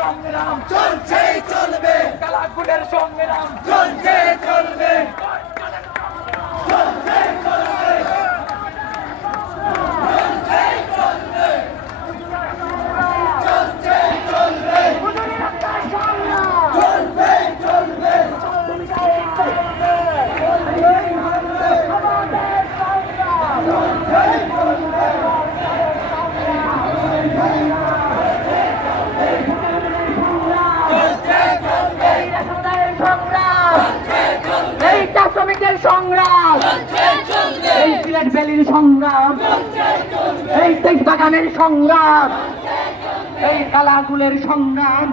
সংগ্রাম চলছে চলবে, কালাগুলের সংগ্রাম চলছে চলবে, চলছে চলবে, চলছে চলবে, চলবে চলবে, শ্রমিকের সংগ্রাম, এই সিলেট ভ্যালির সংগ্রাম, এই তেজবাগানের সংগ্রাম, এই কালাগুলের সংগ্রাম।